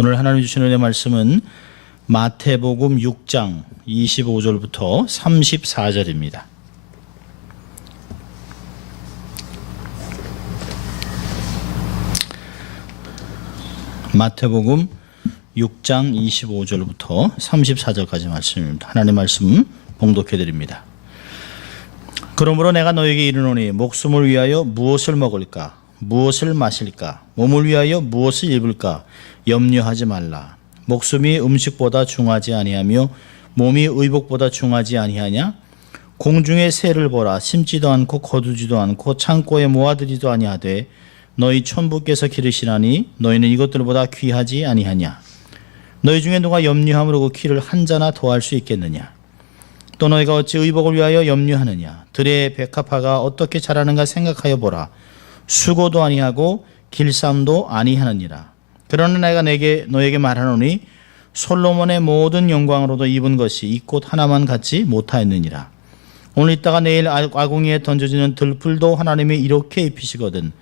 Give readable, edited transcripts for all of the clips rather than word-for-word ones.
오늘 하나님 주시는 은혜 말씀은 마태복음 6장 25절부터 34절입니다. 마태복음 6장 25절부터 34절까지 말씀입니다. 하나님의 말씀 봉독해 드립니다. 그러므로 내가 너에게 이르노니 목숨을 위하여 무엇을 먹을까 무엇을 마실까 몸을 위하여 무엇을 입을까 염려하지 말라. 목숨이 음식보다 중하지 아니하며 몸이 의복보다 중하지 아니하냐. 공중의 새를 보라. 심지도 않고 거두지도 않고 창고에 모아두지도 아니하되 너희 천부께서 기르시나니 너희는 이것들보다 귀하지 아니하냐. 너희 중에 누가 염려함으로 그 키를 한 자나 더할 수 있겠느냐. 또 너희가 어찌 의복을 위하여 염려하느냐. 들의 백합화가 어떻게 자라는가 생각하여 보라. 수고도 아니하고 길쌈도 아니하느니라. 그러나 내가 너에게 말하노니 솔로몬의 모든 영광으로도 입은 것이 이 꽃 하나만 갖지 못하였느니라. 오늘 있다가 내일 아궁이에 던져지는 들풀도 하나님이 이렇게 입히시거든.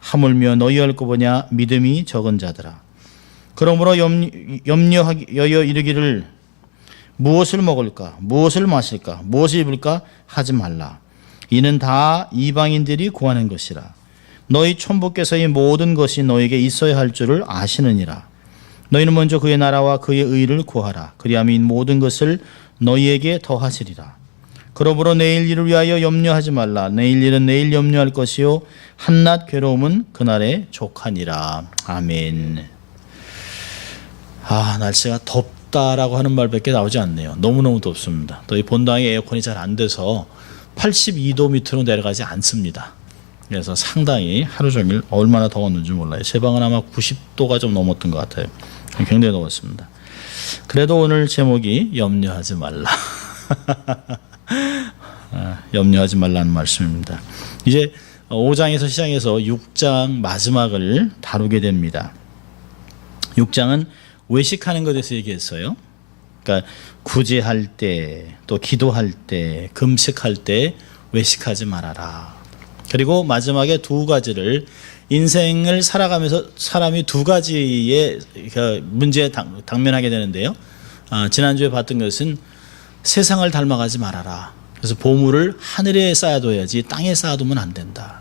하물며 너희 알고 보냐 믿음이 적은 자들아. 그러므로 염려하여 이르기를 무엇을 먹을까 무엇을 마실까 무엇을 입을까 하지 말라. 이는 다 이방인들이 구하는 것이라. 너희 천부께서 이 모든 것이 너에게 있어야 할 줄을 아시느니라. 너희는 먼저 그의 나라와 그의 의를 구하라. 그리하면 이 모든 것을 너희에게 더하시리라. 그러므로 내일 일을 위하여 염려하지 말라. 내일 일은 내일 염려할 것이요 한낱 괴로움은 그날에 족하니라. 아멘. 날씨가 덥다라고 하는 말밖에 나오지 않네요. 너무너무 덥습니다. 또 이 본당에 에어컨이 잘 안 돼서 82도 밑으로 내려가지 않습니다. 그래서 상당히 하루 종일 얼마나 더웠는지 몰라요. 제 방은 아마 90도가 좀 넘었던 것 같아요. 굉장히 더웠습니다. 그래도 오늘 제목이 염려하지 말라. 염려하지 말라는 말씀입니다. 이제 5장에서 시작해서 6장 마지막을 다루게 됩니다. 6장은 외식하는 것에 대해서 얘기했어요. 그러니까 구제할 때, 또 기도할 때, 금식할 때 외식하지 말아라. 그리고 마지막에 두 가지를 인생을 살아가면서 사람이 두 가지의 문제에 당면하게 되는데요. 지난주에 봤던 것은 세상을 닮아가지 말아라. 그래서 보물을 하늘에 쌓아둬야지 땅에 쌓아두면 안 된다.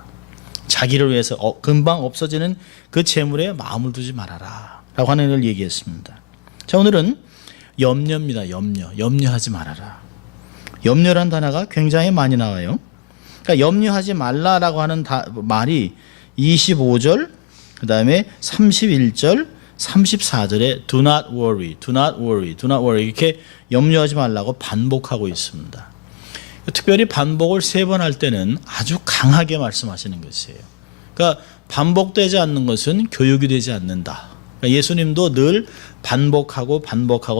자기를 위해서 금방 없어지는 그 재물에 마음을 두지 말아라 라고 하는 걸 얘기했습니다. 자, 오늘은 염려입니다. 염려하지 말아라. 염려란 단어가 굉장히 많이 나와요. 그러니까 염려하지 말라라고 하는 말이 25절, 그 다음에 31절, 34절에 do not worry, do not worry, do not worry 이렇게 염려하지 말라고 반복하고 있습니다. 특별히 반복을 3번 할 때는 아주 강하게 말씀하시는 것이에요. 그러니까 반복되지 않는 것은 교육이 되지 않는다. 그러니까 예수님도 늘 반복하고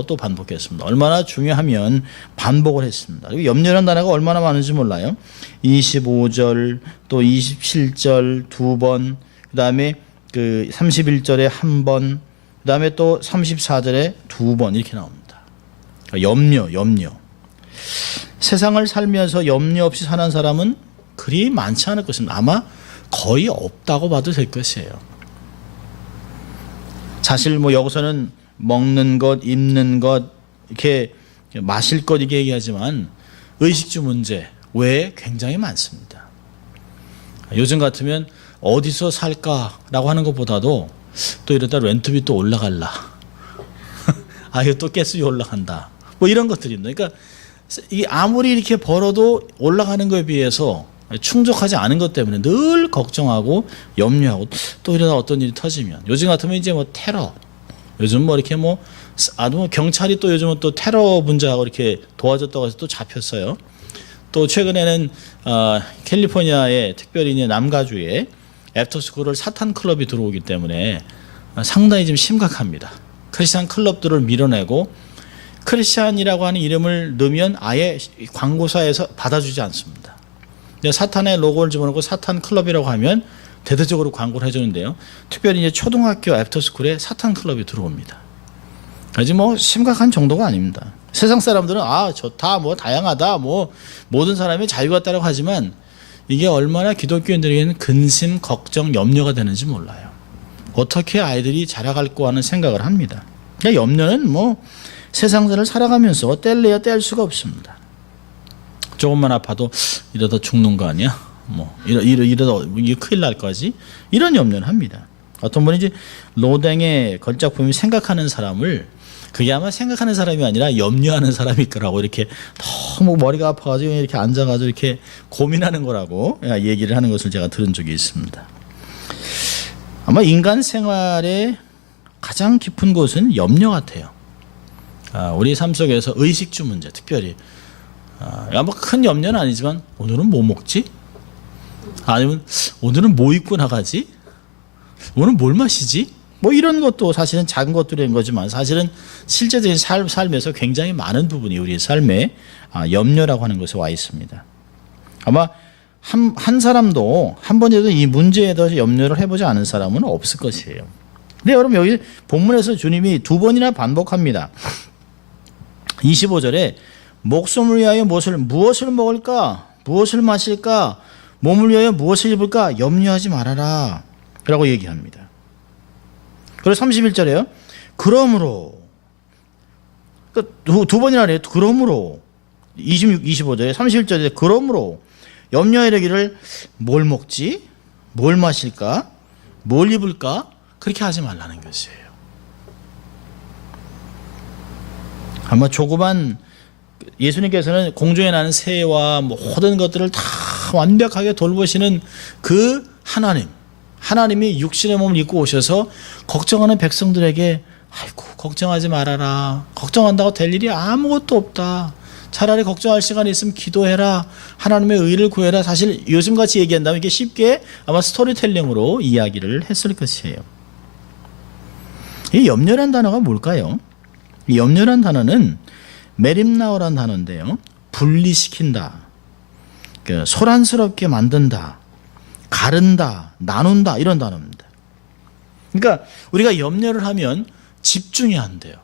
또 반복했습니다. 얼마나 중요하면 반복을 했습니다. 그리고 염려라는 단어가 얼마나 많은지 몰라요. 25절 또 27절 2번, 그 다음에 그 31절에 1번, 그 다음에 또 34절에 2번 이렇게 나옵니다. 그러니까 염려. 세상을 살면서 염려 없이 사는 사람은 그리 많지 않을 것입니다. 아마 거의 없다고 봐도 될 것이에요. 사실 여기서는 먹는 것, 입는 것, 이렇게 마실 것 이렇게 얘기하지만 의식주 문제 외에 굉장히 많습니다. 요즘 같으면 어디서 살까라고 하는 것보다도 또 이러다 렌트비 또 올라갈라. 이거 또 가스비 올라간다. 이런 것들입니다. 그러니까 이 아무리 이렇게 벌어도 올라가는 것에 비해서 충족하지 않은 것 때문에 늘 걱정하고 염려하고 또 이러다 어떤 일이 터지면 요즘 같으면 이제 테러 요즘 이렇게 경찰이 또 요즘은 또 테러 분자하고 이렇게 도와줬다고 해서 또 잡혔어요. 또 최근에는 캘리포니아의 특별히 이제 남가주에 애프터스쿨을 사탄 클럽이 들어오기 때문에 상당히 좀 심각합니다. 크리스찬 클럽들을 밀어내고 크리스찬이라고 하는 이름을 넣으면 아예 광고사에서 받아주지 않습니다. 사탄의 로고를 집어넣고 사탄 클럽이라고 하면 대대적으로 광고를 해주는데요. 특별히 이제 초등학교 애프터스쿨에 사탄 클럽이 들어옵니다. 아직 심각한 정도가 아닙니다. 세상 사람들은 좋다, 다양하다, 모든 사람이 자유가 있다고 하지만 이게 얼마나 기독교인들에게는 근심, 걱정, 염려가 되는지 몰라요. 어떻게 아이들이 자라갈까 하는 생각을 합니다. 그러니까 염려는 뭐 세상사를 살아가면서 뗄래야 뗄 수가 없습니다. 조금만 아파도 이러다 죽는 거 아니야? 뭐 이러다 이게 큰일 날 거지? 이런 염려는 합니다. 어떤 분이 이제 로댕의 걸작품이 생각하는 사람을 그게 아마 생각하는 사람이 아니라 염려하는 사람일 거라고 이렇게 너무 머리가 아파가지고 이렇게 앉아가지고 이렇게 고민하는 거라고 얘기를 하는 것을 제가 들은 적이 있습니다. 아마 인간 생활의 가장 깊은 곳은 염려 같아요. 우리 삶 속에서 의식주 문제 특별히 아마 큰 염려는 아니지만 오늘은 뭐 먹지? 아니면 오늘은 뭐 입고 나가지? 오늘은 뭘 마시지? 뭐 이런 것도 사실은 작은 것들인 거지만 사실은 실제적인 삶에서 굉장히 많은 부분이 우리 삶에 염려라고 하는 것에 와 있습니다. 아마 한 사람도 한 번이라도 이 문제에 대해서 염려를 해보지 않은 사람은 없을 것이에요. 근데 여러분 여기 본문에서 주님이 두 번이나 반복합니다. 25절에 목숨을 위하여 무엇을 먹을까? 무엇을 마실까? 몸을 위하여 무엇을 입을까? 염려하지 말아라 라고 얘기합니다. 그리고 31절에요. 그러므로 두 번이나 그래요. 그러므로 25절에 31절에 그러므로 염려하기를 뭘 먹지? 뭘 마실까? 뭘 입을까? 그렇게 하지 말라는 것이에요. 아마 조그만 예수님께서는 공중에 나는 새와 모든 것들을 다 완벽하게 돌보시는 그 하나님이 육신의 몸을 입고 오셔서 걱정하는 백성들에게 아이고 걱정하지 말아라. 걱정한다고 될 일이 아무것도 없다. 차라리 걱정할 시간이 있으면 기도해라. 하나님의 의를 구해라. 사실 요즘같이 얘기한다면 이게 쉽게 아마 스토리텔링으로 이야기를 했을 것이에요. 이 염려란 단어가 뭘까요? 이 염려란 단어는 메림나오란 단어인데요. 분리시킨다. 소란스럽게 만든다. 가른다. 나눈다. 이런 단어입니다. 그러니까 우리가 염려를 하면 집중이 안 돼요.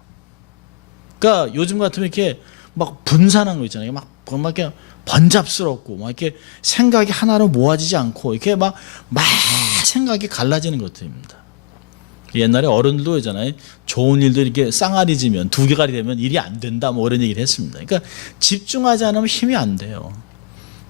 그러니까 요즘 같으면 이렇게 막 분산한 거 있잖아요. 막 이렇게 번잡스럽고 막 이렇게 생각이 하나로 모아지지 않고 이렇게 막 생각이 갈라지는 것들입니다. 옛날에 어른들도 있잖아요. 좋은 일도 이렇게 쌍알이 지면 두 개가리 되면 일이 안 된다 뭐 이런 얘기를 했습니다. 그러니까 집중하지 않으면 힘이 안 돼요.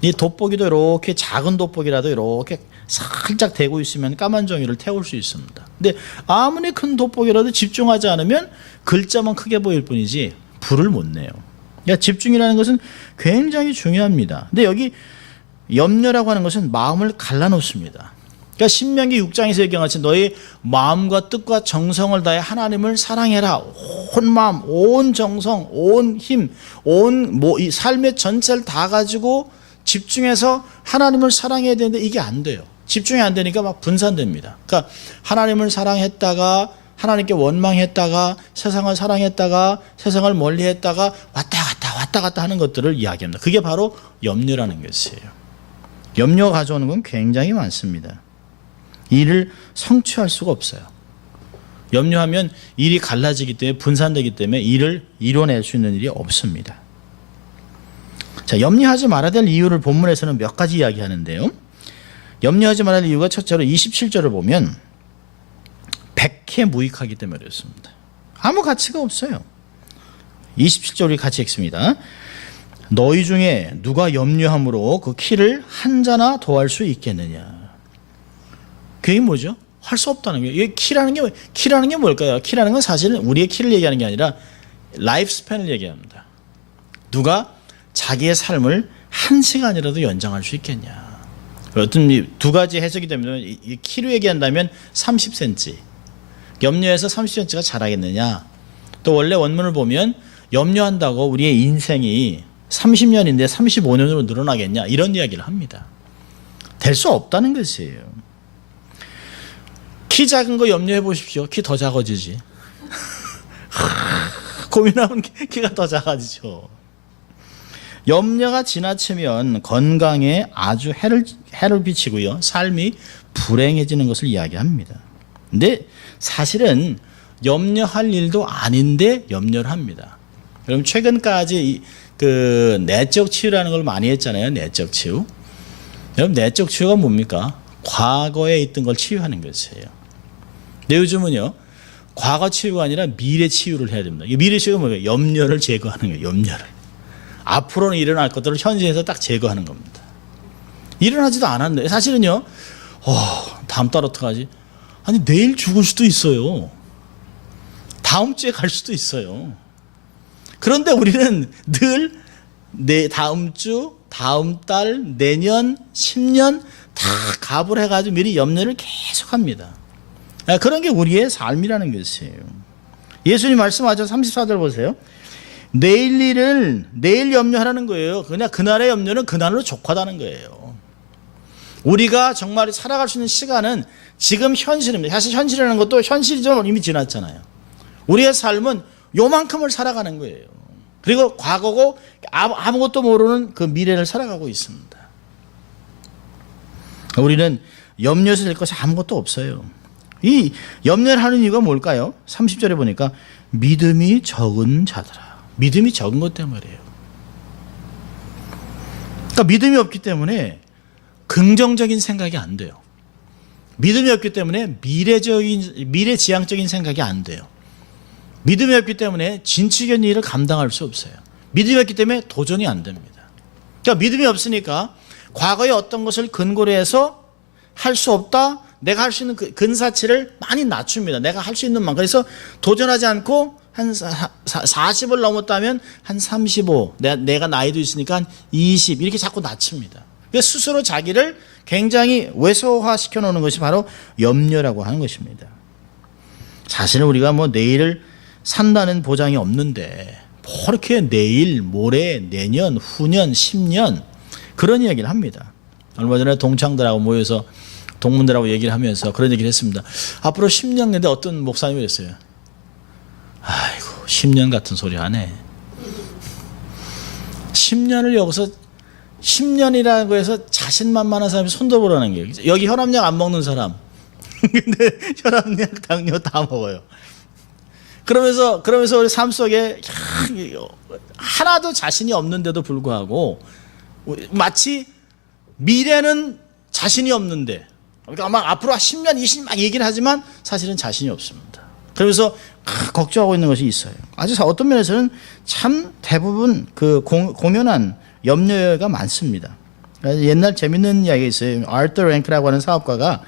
이 돋보기도 이렇게 작은 돋보기라도 이렇게 살짝 대고 있으면 까만 종이를 태울 수 있습니다. 근데 아무리 큰 돋보기라도 집중하지 않으면 글자만 크게 보일 뿐이지 불을 못 내요. 그러니까 집중이라는 것은 굉장히 중요합니다. 근데 여기 염려라고 하는 것은 마음을 갈라놓습니다. 그러니까 신명기 6장에서 얘기하같이 너희 마음과 뜻과 정성을 다해 하나님을 사랑해라. 온 마음, 온 정성, 온 힘, 이 삶의 전체를 다 가지고 집중해서 하나님을 사랑해야 되는데 이게 안 돼요. 집중이 안 되니까 막 분산됩니다. 그러니까 하나님을 사랑했다가 하나님께 원망했다가 세상을 사랑했다가 세상을 멀리했다가 왔다 갔다 하는 것들을 이야기합니다. 그게 바로 염려라는 것이에요. 염려가 가져오는 건 굉장히 많습니다. 일을 성취할 수가 없어요. 염려하면 일이 갈라지기 때문에 분산되기 때문에 일을 이뤄낼 수 있는 일이 없습니다. 자, 염려하지 말아야 될 이유를 본문에서는 몇 가지 이야기하는데요. 염려하지 말아야 될 이유가 첫째로 27절을 보면 백해무익하기 때문에 그렇습니다. 아무 가치가 없어요. 27절이 같이 읽습니다. 너희 중에 누가 염려함으로 그 키를 한 자나 더할 수 있겠느냐. 그게 뭐죠? 할 수 없다는 거예요. 이게 키라는 게 뭘까요? 키라는 건 사실은 우리의 키를 얘기하는 게 아니라 라이프 스팬을 얘기합니다. 누가 자기의 삶을 1시간이라도 연장할 수 있겠냐. 어떤 두 가지 해석이 되면 이 키로 얘기한다면 30cm. 염려해서 30cm가 자라겠느냐. 또 원래 원문을 보면 염려한다고 우리의 인생이 30년인데 35년으로 늘어나겠냐. 이런 이야기를 합니다. 될 수 없다는 것이에요. 키 작은 거 염려해 보십시오. 키 더 작아지지. 고민하면 키가 더 작아지죠. 염려가 지나치면 건강에 아주 해를 끼치고요. 삶이 불행해지는 것을 이야기합니다. 근데 사실은 염려할 일도 아닌데 염려를 합니다. 그럼 최근까지 그 내적 치유라는 걸 많이 했잖아요. 내적 치유. 여러분 내적 치유가 뭡니까? 과거에 있던 걸 치유하는 것이에요. 근데 요즘은요, 과거 치유가 아니라 미래 치유를 해야 됩니다. 이 미래 치유가 뭐예요? 염려를 제거하는 거예요. 염려를. 앞으로는 일어날 것들을 현재에서 딱 제거하는 겁니다. 일어나지도 않았는데 사실은요, 다음 달 어떡하지? 아니 내일 죽을 수도 있어요. 다음 주에 갈 수도 있어요. 그런데 우리는 늘 다음 주, 다음 달, 내년, 10년 다 갑을 해가지고 미리 염려를 계속합니다. 그런 게 우리의 삶이라는 것이에요. 예수님 말씀하셔서 34절 보세요. 내일 일을 내일 염려하라는 거예요. 그냥 그날의 염려는 그날로 족하다는 거예요. 우리가 정말 살아갈 수 있는 시간은 지금 현실입니다. 사실 현실이라는 것도 현실이 좀 이미 지났잖아요. 우리의 삶은 요만큼을 살아가는 거예요. 그리고 과거고 아무것도 모르는 그 미래를 살아가고 있습니다. 우리는 염려해서 될 것이 아무것도 없어요. 이 염려를 하는 이유가 뭘까요? 30절에 보니까 믿음이 적은 자들아. 믿음이 적은 것 때문이에요. 그러니까 믿음이 없기 때문에 긍정적인 생각이 안 돼요. 믿음이 없기 때문에 미래지향적인 생각이 안 돼요. 믿음이 없기 때문에 진취적인 일을 감당할 수 없어요. 믿음이 없기 때문에 도전이 안 됩니다. 그러니까 믿음이 없으니까 과거의 어떤 것을 근거로 해서 할 수 없다. 내가 할 수 있는 그 근사치를 많이 낮춥니다. 내가 할 수 있는 만큼. 그래서 도전하지 않고 한 40을 넘었다면 한 35, 내가 나이도 있으니까 한 20 이렇게 자꾸 낮춥니다. 그래서 스스로 자기를 굉장히 왜소화시켜 놓는 것이 바로 염려라고 하는 것입니다. 사실은 우리가 뭐 내일을 산다는 보장이 없는데 뭐 이렇게 내일, 모레, 내년, 후년, 10년 그런 이야기를 합니다. 얼마 전에 동창들하고 모여서 동문들하고 얘기를 하면서 그런 얘기를 했습니다. 앞으로 10년 내에 어떤 목사님이 그랬어요. 아이고 10년 같은 소리 하네. 10년을 여기서 10년이라고 해서 자신만만한 사람이 손 들어보라는 게 여기 혈압약 안 먹는 사람 근데 혈압약 당뇨 다 먹어요. 그러면서 우리 삶 속에 하나도 자신이 없는데도 불구하고 마치 미래는 자신이 없는데 그러니까 아마 앞으로 10년, 20년 막 얘기를 하지만 사실은 자신이 없습니다. 그러면서 걱정하고 있는 것이 있어요. 아주 어떤 면에서는 참 대부분 그 공연한 염려가 많습니다. 옛날 재밌는 이야기가 있어요. 아르터 랭크라고 하는 사업가가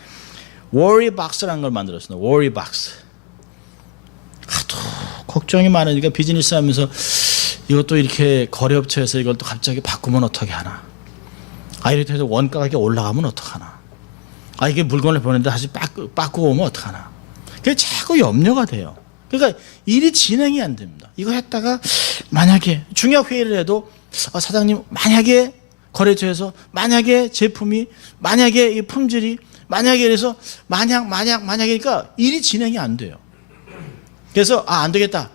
워리 박스라는 걸 만들었어요. 워리 박스. 하도 걱정이 많으니까 비즈니스 하면서 이것도 이렇게 거래업체에서 이걸 또 갑자기 바꾸면 어떻게 하나. 이렇게 해서 원가가 올라가면 어떡하나. 이게 물건을 보내는데 다시 바꾸고 오면 어떡하나. 그게 자꾸 염려가 돼요. 그러니까 일이 진행이 안 됩니다. 이거 했다가 만약에 중요한 회의를 해도 사장님 만약에 거래처에서 만약에 제품이 만약에 이 품질이 만약에 그래서 만약이니까 일이 진행이 안 돼요. 그래서 안 되겠다.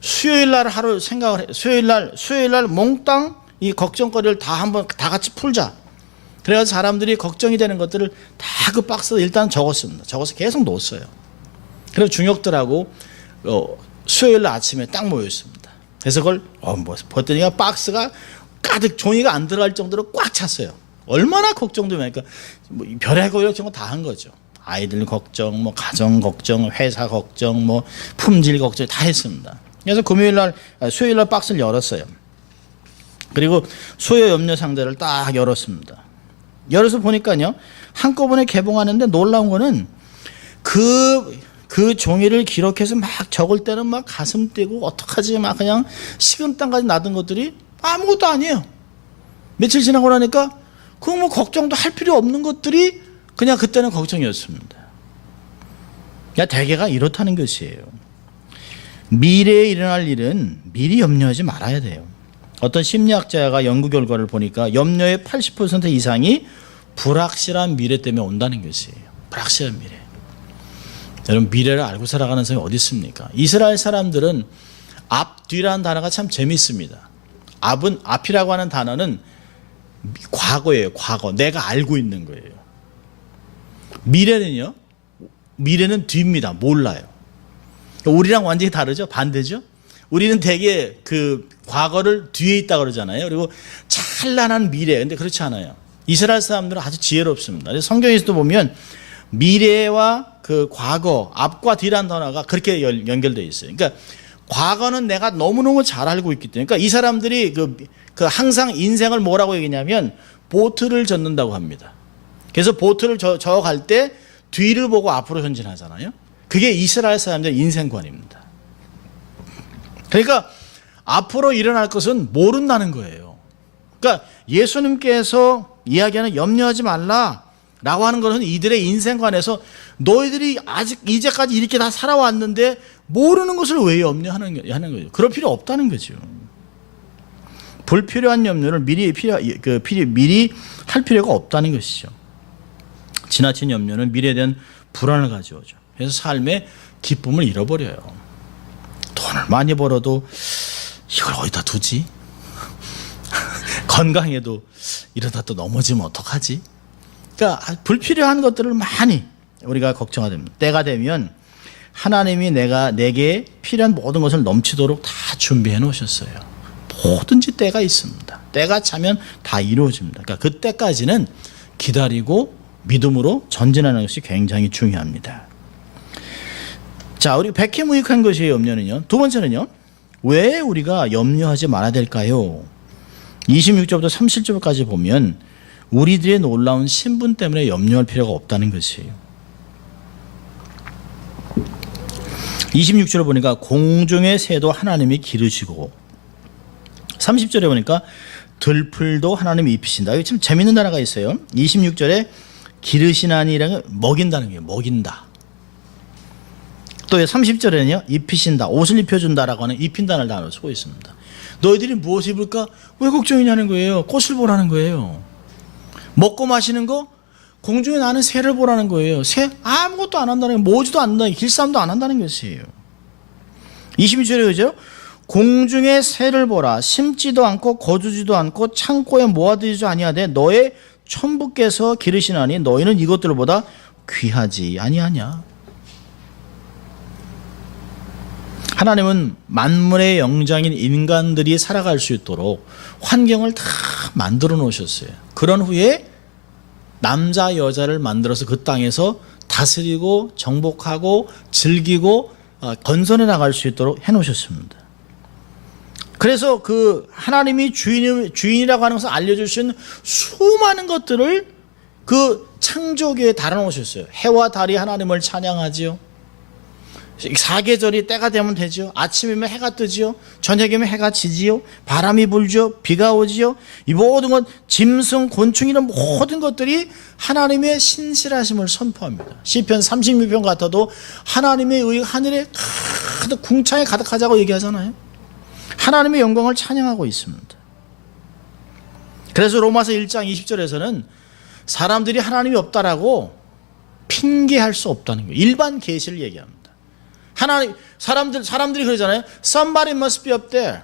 수요일 날 하루 생각을 해. 수요일 날 몽땅 이 걱정거리를 다 같이 풀자. 그래서 사람들이 걱정이 되는 것들을 다 그 박스에 일단 적었습니다. 적어서 계속 놓았어요. 그리고 중역들하고 수요일 날 아침에 딱 모였습니다. 그래서 그걸 봤더니 박스가 가득 종이가 안 들어갈 정도로 꽉 찼어요. 얼마나 걱정되면 그러니까 별의고 이런 거 다 한 거죠. 아이들 걱정, 뭐 가정 걱정, 회사 걱정, 뭐 품질 걱정 다 했습니다. 그래서 수요일 날 박스를 열었어요. 그리고 수요 염려 상자를 딱 열었습니다. 열어서 보니까요, 한꺼번에 개봉하는데 놀라운 거는 그 종이를 기록해서 막 적을 때는 막 가슴 뛰고 어떡하지 막 그냥 식은땀까지 나던 것들이 아무것도 아니에요. 며칠 지나고 나니까 그 뭐 걱정도 할 필요 없는 것들이 그냥 그때는 걱정이었습니다. 대개가 이렇다는 것이에요. 미래에 일어날 일은 미리 염려하지 말아야 돼요. 어떤 심리학자가 연구 결과를 보니까 염려의 80% 이상이 불확실한 미래 때문에 온다는 것이에요. 불확실한 미래. 여러분 미래를 알고 살아가는 사람이 어디 있습니까? 이스라엘 사람들은 앞뒤라는 단어가 참 재미있습니다. 앞이라고 하는 단어는 과거예요. 과거. 내가 알고 있는 거예요. 미래는 뒤입니다. 몰라요. 우리랑 완전히 다르죠? 반대죠? 우리는 되게 그 과거를 뒤에 있다 그러잖아요. 그리고 찬란한 미래. 근데 그렇지 않아요. 이스라엘 사람들은 아주 지혜롭습니다. 성경에서도 보면 미래와 그 과거, 앞과 뒤란 단어가 그렇게 연결되어 있어요. 그러니까 과거는 내가 너무너무 잘 알고 있기 때문에, 그러니까 이 사람들이 그 항상 인생을 뭐라고 얘기냐면 보트를 젓는다고 합니다. 그래서 보트를 저어갈 때 뒤를 보고 앞으로 전진하잖아요. 그게 이스라엘 사람들의 인생관입니다. 그러니까 앞으로 일어날 것은 모른다는 거예요. 그러니까 예수님께서 이야기하는 염려하지 말라라고 하는 것은 이들의 인생관에서 너희들이 아직 이제까지 이렇게 다 살아왔는데 모르는 것을 왜 염려하는 거예요? 그럴 필요 없다는 거죠. 불필요한 염려를 미리 할 필요가 없다는 것이죠. 지나친 염려는 미래에 대한 불안을 가져오죠. 그래서 삶의 기쁨을 잃어버려요. 돈을 많이 벌어도 이걸 어디다 두지? 건강해도 이러다 또 넘어지면 어떡하지? 그러니까 불필요한 것들을 많이 우리가 걱정하게 됩니다. 때가 되면 하나님이 내게 필요한 모든 것을 넘치도록 다 준비해 놓으셨어요. 뭐든지 때가 있습니다. 때가 차면 다 이루어집니다. 그러니까 그 때까지는 기다리고 믿음으로 전진하는 것이 굉장히 중요합니다. 자, 우리 백해무익한 것이 염려는요. 두 번째는요. 왜 우리가 염려하지 말아야 될까요? 26절부터 37절까지 보면 우리들의 놀라운 신분 때문에 염려할 필요가 없다는 것이에요. 26절에 보니까 공중의 새도 하나님이 기르시고, 30절에 보니까 들풀도 하나님이 입히신다. 여기 참 재밌는 단어가 있어요. 26절에 기르시나니라는 먹인다는 거예요. 먹인다. 또 30절에는요. 입히신다. 옷을 입혀준다라고 하는 입힌다는 단어를 쓰고 있습니다. 너희들이 무엇을 입을까? 왜 걱정이냐는 거예요. 꽃을 보라는 거예요. 먹고 마시는 거? 공중에 나는 새를 보라는 거예요. 새 아무것도 안 한다는 거예요. 모지도 않는다. 길쌈도 안 한다는 것이에요. 22절에 그죠? 공중에 새를 보라. 심지도 않고 거두지도 않고 창고에 모아두지도 아니하되 너의 천부께서 기르시나니 너희는 이것들보다 귀하지 아니하냐. 하나님은 만물의 영장인 인간들이 살아갈 수 있도록 환경을 다 만들어 놓으셨어요. 그런 후에 남자 여자를 만들어서 그 땅에서 다스리고 정복하고 즐기고 건설해 나갈 수 있도록 해 놓으셨습니다. 그래서 그 하나님이 주인이라고 하는 것을 알려주신 수많은 것들을 그 창조기에 달아놓으셨어요. 해와 달이 하나님을 찬양하지요. 사계절이 때가 되면 되죠. 아침이면 해가 뜨지요. 저녁이면 해가 지지요. 바람이 불죠. 비가 오지요. 이 모든 것, 짐승, 곤충 이런 모든 것들이 하나님의 신실하심을 선포합니다. 시편 36편 같아도 하나님의 의 하늘에 가득 궁창에 가득하자고 얘기하잖아요. 하나님의 영광을 찬양하고 있습니다. 그래서 로마서 1장 20절에서는 사람들이 하나님이 없다라고 핑계할 수 없다는 거예요. 일반 계시를 얘기합니다. 사람들이 그러잖아요. Somebody must be up there.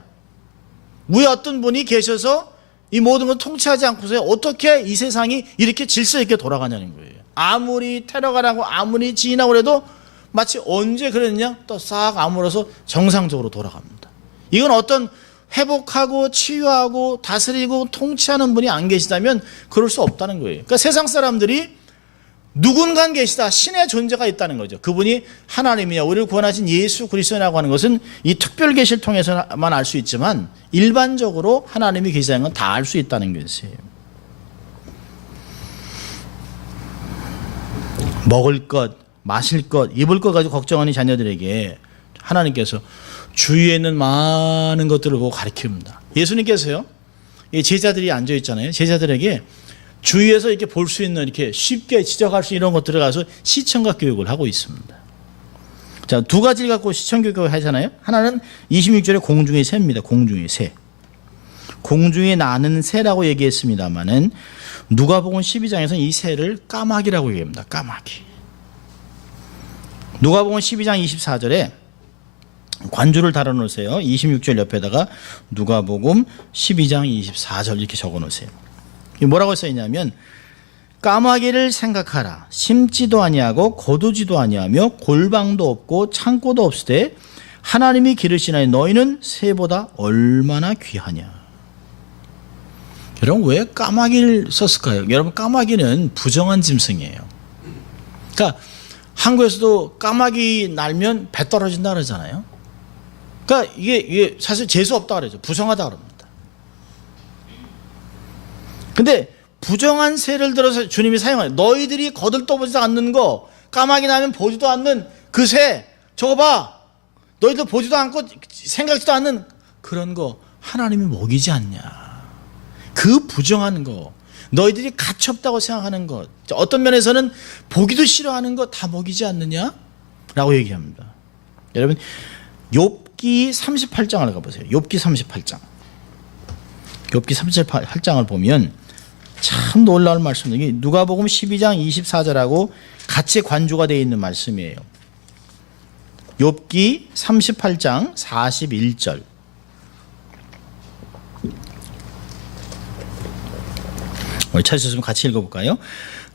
위에 어떤 분이 계셔서 이 모든 걸 통치하지 않고서 어떻게 이 세상이 이렇게 질서 있게 돌아가냐는 거예요. 아무리 테러가 나고 아무리 지진이 나고 그래도 마치 언제 그랬냐 또 싹 아물어서 정상적으로 돌아갑니다. 이건 어떤 회복하고 치유하고 다스리고 통치하는 분이 안 계시다면 그럴 수 없다는 거예요. 그러니까 세상 사람들이 누군가 계시다. 신의 존재가 있다는 거죠. 그분이 하나님이야. 우리를 구원하신 예수 그리스도라고 하는 것은 이 특별 계시를 통해서만 알 수 있지만 일반적으로 하나님이 계시다는 건 다 알 수 있다는 것이에요. 먹을 것, 마실 것, 입을 것 가지고 걱정하는 자녀들에게 하나님께서 주위에 있는 많은 것들을 보고 가르칩니다. 예수님께서요, 이 제자들이 앉아 있잖아요. 제자들에게 주위에서 이렇게 볼 수 있는 이렇게 쉽게 지적할 수 있는 이런 것들을 가서 시청각 교육을 하고 있습니다. 자, 두 가지를 갖고 시청각 교육을 하잖아요. 하나는 26절에 공중의 새입니다. 공중의 새. 공중에 나는 새라고 얘기했습니다만은 누가복음 12장에서는 이 새를 까마귀라고 얘기합니다. 까마귀. 누가복음 12장 24절에 관주를 달아 놓으세요. 26절 옆에다가 누가복음 12장 24절 이렇게 적어 놓으세요. 뭐라고 써 있냐면 까마귀를 생각하라. 심지도 아니하고 거두지도 아니하며 골방도 없고 창고도 없을 때 하나님이 기르시나니 너희는 새보다 얼마나 귀하냐. 여러분 왜 까마귀를 썼을까요? 여러분 까마귀는 부정한 짐승이에요. 그러니까 한국에서도 까마귀 날면 배 떨어진다 그러잖아요. 그러니까 이게 사실 재수 없다 그러죠. 부정하다 그럽니다. 근데 부정한 새를 들어서 주님이 사용해요. 너희들이 거들떠보지도 않는 거, 까마귀 나면 보지도 않는 그 새, 저거 봐. 너희들 보지도 않고 생각지도 않는 그런 거 하나님이 먹이지 않냐. 그 부정한 거, 너희들이 가치없다고 생각하는 것, 어떤 면에서는 보기도 싫어하는 거 다 먹이지 않느냐? 라고 얘기합니다. 여러분, 욥기 38장을 가보세요. 욥기 38장. 욥기 38장을 보면 참 놀라운 말씀입니다. 이게 누가복음 12장 24절하고 같이 관조가 되어 있는 말씀이에요. 욥기 38장 41절. 찾으셨으면 같이 읽어볼까요?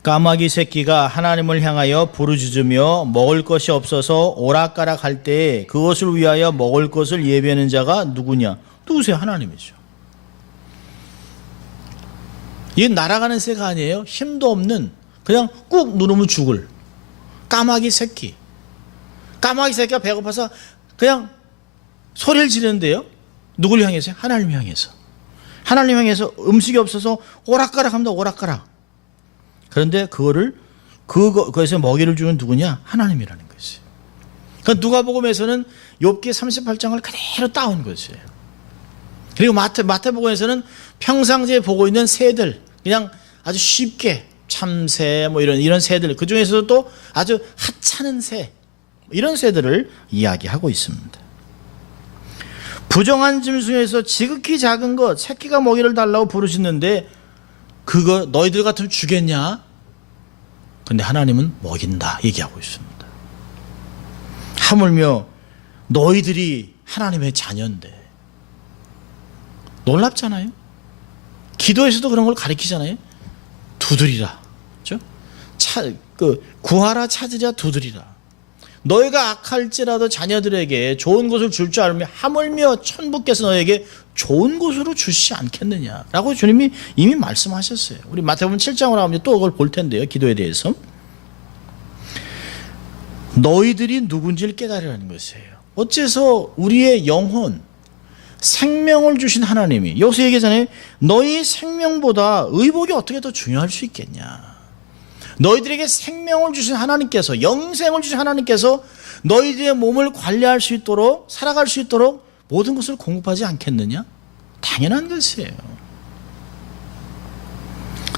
까마귀 새끼가 하나님을 향하여 부르짖으며 먹을 것이 없어서 오락가락 할 때에 그것을 위하여 먹을 것을 예비하는 자가 누구냐? 누구세요? 하나님이죠. 이게 날아가는 새가 아니에요. 힘도 없는, 그냥 꾹 누르면 죽을 까마귀 새끼. 까마귀 새끼가 배고파서 그냥 소리를 지르는데요. 누굴 향해서요? 하나님 향해서. 하나님 향해서 음식이 없어서 오락가락 합니다. 오락가락. 그런데 그것에 먹이를 주는 누구냐? 하나님이라는 것이에요. 그러니까 누가복음에서는 욥기 38장을 그대로 따온 것이에요. 그리고 마태복음에서는 평상시에 보고 있는 새들, 그냥 아주 쉽게 참새 뭐 이런 새들, 그 중에서도 또 아주 하찮은 새, 이런 새들을 이야기하고 있습니다. 부정한 짐승에서 지극히 작은 것, 새끼가 먹이를 달라고 부르시는데 그거 너희들 같으면 주겠냐? 근데 하나님은 먹인다 얘기하고 있습니다. 하물며 너희들이 하나님의 자녀인데. 놀랍잖아요. 기도에서도 그런 걸 가르치잖아요. 두드리라, 그렇죠? 구하라, 찾으랴, 두드리라. 너희가 악할지라도 자녀들에게 좋은 것을 줄 줄 알면 하물며 천부께서 너에게 좋은 것으로 주시지 않겠느냐라고 주님이 이미 말씀하셨어요. 우리 마태복음 7장으로 가면 또 그걸 볼 텐데요. 기도에 대해서. 너희들이 누군지를 깨달으라는 것이에요. 어째서 우리의 영혼, 생명을 주신 하나님이, 여기서 얘기하잖아요. 너희 생명보다 의복이 어떻게 더 중요할 수 있겠냐. 너희들에게 생명을 주신 하나님께서, 영생을 주신 하나님께서 너희들의 몸을 관리할 수 있도록, 살아갈 수 있도록 모든 것을 공급하지 않겠느냐? 당연한 것이에요.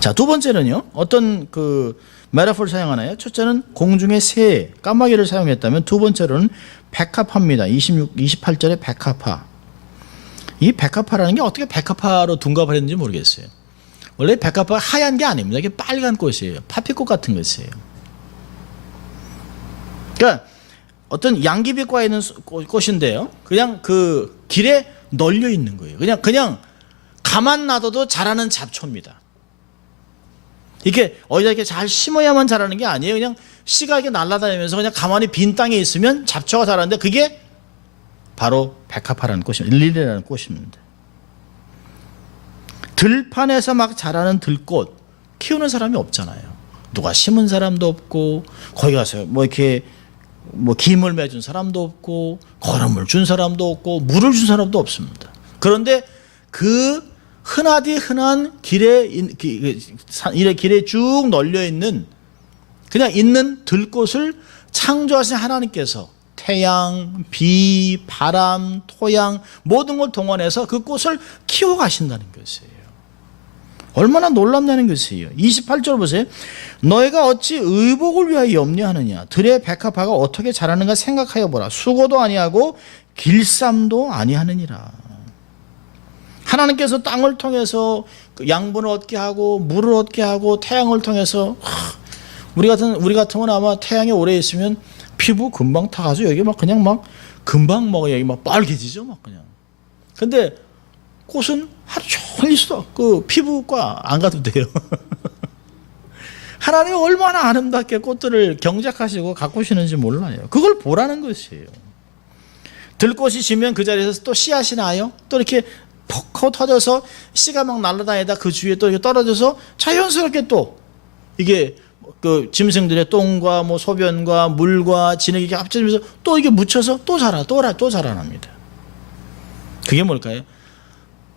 자, 두 번째는요. 어떤 메타포를 사용하나요? 첫째는 공중의 새, 까마귀를 사용했다면 두 번째로는 백합화입니다. 28절에 백합화. 이 백합화라는 게 어떻게 백합화로 둔갑을 했는지 모르겠어요. 원래 백합화가 하얀 게 아닙니다. 이게 빨간 꽃이에요. 파피꽃 같은 것이에요. 그러니까 어떤 양귀비과에 있는 꽃인데요. 그냥 그 길에 널려 있는 거예요. 그냥 가만 놔둬도 자라는 잡초입니다. 이렇게 어디다 이렇게 잘 심어야만 자라는 게 아니에요. 그냥 씨가 이렇게 날아다니면서 그냥 가만히 빈 땅에 있으면 잡초가 자라는데 그게 바로 백합화라는 꽃입니다. 릴리라는 꽃입니다. 들판에서 막 자라는 들꽃 키우는 사람이 없잖아요. 누가 심은 사람도 없고 거기 가서 이렇게 김을 매준 사람도 없고 거름을 준 사람도 없고 물을 준 사람도 없습니다. 그런데 그 흔하디 흔한 길에 쭉 널려 있는 그냥 있는 들꽃을 창조하신 하나님께서 태양, 비, 바람, 토양 모든 걸 동원해서 그 꽃을 키워 가신다는 것이에요. 얼마나 놀랍다는 것이에요. 28절 보세요. 너희가 어찌 의복을 위하여 염려하느냐. 들의 백합화가 어떻게 자라는가 생각하여 보라. 수고도 아니하고 길쌈도 아니하느니라. 하나님께서 땅을 통해서 양분을 얻게 하고 물을 얻게 하고 태양을 통해서 우리 같으면 아마 태양에 오래 있으면 피부 금방 타가지고 여기 그냥 금방 여기 빨개지죠 그냥. 근데 꽃은 하루 종일 있어. 피부과 안 가도 돼요. 하나님이 얼마나 아름답게 꽃들을 경작하시고 가꾸시는지 몰라요. 그걸 보라는 것이에요. 들꽃이 지면 그 자리에서 또 씨앗이 나요. 또 이렇게 퍽 터져서 씨가 막 날아다니다 그 주위에 또 이렇게 떨어져서 자연스럽게 또 이게 그 짐승들의 똥과 뭐 소변과 물과 진흙이 이렇게 합쳐지면서 또 이게 묻혀서 또 자라납니다. 그게 뭘까요?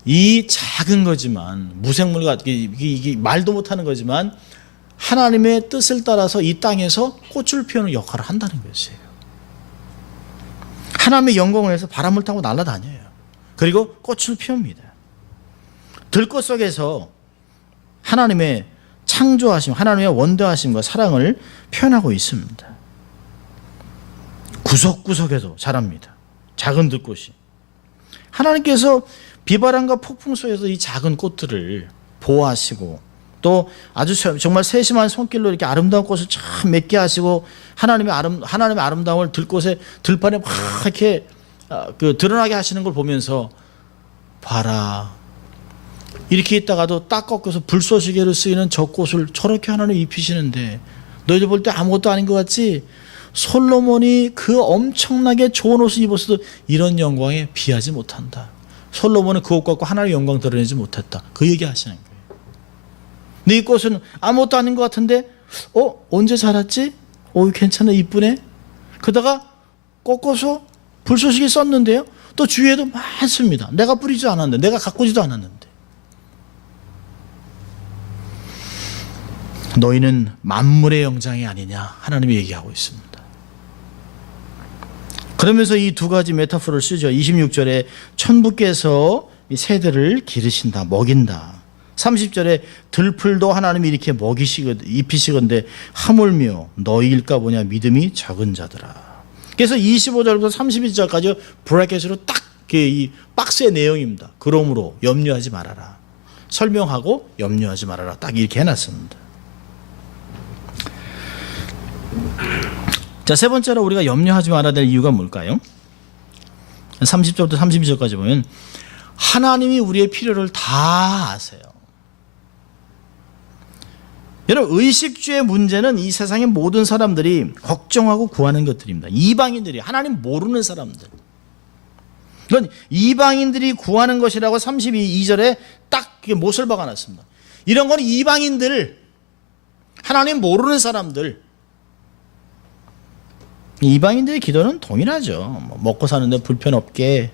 이 작은 거지만 무생물 같은 이게 말도 못하는 거지만 하나님의 뜻을 따라서 이 땅에서 꽃을 피우는 역할을 한다는 것이에요. 하나님의 영광을 위해서 바람을 타고 날아다녀요. 그리고 꽃을 피웁니다. 들꽃 속에서 하나님의 창조하심, 하나님의 원대하심과 사랑을 표현하고 있습니다. 구석구석에도 자랍니다. 작은 들꽃이. 하나님께서 비바람과 폭풍 속에서 이 작은 꽃들을 보호하시고 또 아주 정말 세심한 손길로 이렇게 아름다운 꽃을 참 맺게 하시고 하나님의 아름다움을 들꽃에 들판에 막 이렇게 드러나게 하시는 걸 보면서 봐라. 이렇게 있다가도 딱 꺾어서 불쏘시개로 쓰이는 저 꽃을 저렇게 하나님 입히시는데 너희들 볼 때 아무것도 아닌 것 같지? 솔로몬이 그 엄청나게 좋은 옷을 입었어도 이런 영광에 비하지 못한다. 솔로몬은 그 옷 갖고 하나님의 영광 드러내지 못했다. 그 얘기 하시는 거예요. 근데 이 꽃은 아무것도 아닌 것 같은데 언제 자랐지? 괜찮아, 이쁘네. 그러다가 꺾어서 불쏘시개 썼는데요. 또 주위에도 많습니다. 내가 뿌리지도 않았는데, 내가 가꾸지도 않았는데. 너희는 만물의 영장이 아니냐 하나님이 얘기하고 있습니다. 그러면서 이 두 가지 메타포를 쓰죠. 26절에 천부께서 이 새들을 기르신다, 먹인다. 30절에 들풀도 하나님이 이렇게 입히시건대 하물며 너희일까 보냐 믿음이 적은 자들아. 그래서 25절부터 32절까지 브래켓으로 딱 이 박스의 내용입니다. 그러므로 염려하지 말아라. 설명하고 염려하지 말아라. 딱 이렇게 해놨습니다. 자, 세 번째로 우리가 염려하지 말아야 될 이유가 뭘까요? 30절부터 32절까지 보면 하나님이 우리의 필요를 다 아세요. 여러분, 의식주의 문제는 이 세상의 모든 사람들이 걱정하고 구하는 것들입니다. 이방인들이, 하나님 모르는 사람들. 이건 이방인들이 구하는 것이라고 32절에 딱 못을 박아놨습니다. 이런 건 이방인들, 하나님 모르는 사람들. 이방인들의 기도는 동일하죠. 먹고 사는데 불편 없게,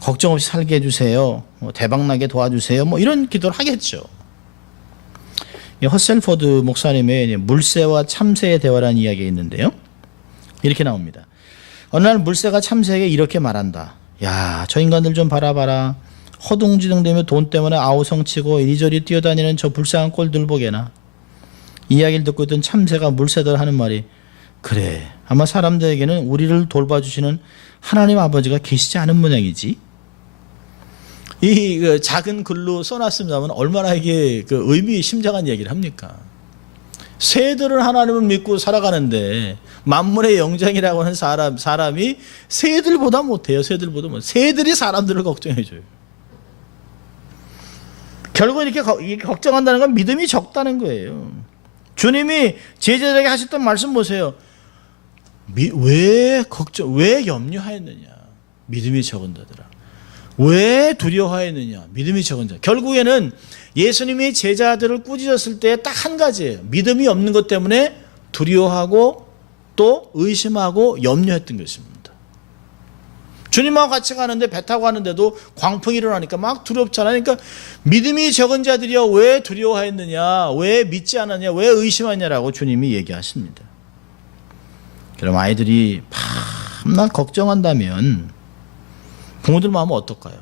걱정 없이 살게 해주세요. 대박나게 도와주세요. 이런 기도를 하겠죠. 허셀포드 목사님의 물새와 참새의 대화라는 이야기가 있는데요. 이렇게 나옵니다. 어느 날 물새가 참새에게 이렇게 말한다. 야, 저 인간들 좀 바라봐라. 허둥지둥대며 돈 때문에 아우성치고 이리저리 뛰어다니는 저 불쌍한 꼴들 보게나. 이야기를 듣고 있던 참새가 물새들 하는 말이 그래, 아마 사람들에게는 우리를 돌봐주시는 하나님 아버지가 계시지 않은 모양이지. 이 작은 글로 써놨습니다만 얼마나 이게 의미심장한 얘기를 합니까? 새들은 하나님을 믿고 살아가는데 만물의 영장이라고 하는 사람이 새들보다 못해요. 새들보다 못해요. 새들이 사람들을 걱정해줘요. 결국 이렇게 걱정한다는 건 믿음이 적다는 거예요. 주님이 제자들에게 하셨던 말씀 보세요. 왜 염려하였느냐? 믿음이 적은 자들아. 왜 두려워하였느냐? 믿음이 적은 자. 결국에는 예수님이 제자들을 꾸짖었을 때 딱 한 가지예요. 믿음이 없는 것 때문에 두려워하고 또 의심하고 염려했던 것입니다. 주님하고 같이 가는데 배 타고 가는데도 광풍이 일어나니까 막 두렵잖아요. 그러니까 믿음이 적은 자들이여 왜 두려워하였느냐? 왜 믿지 않았냐? 왜 의심하냐라고 주님이 얘기하십니다. 그럼 아이들이 밤낮 걱정한다면 부모들 마음은 어떨까요?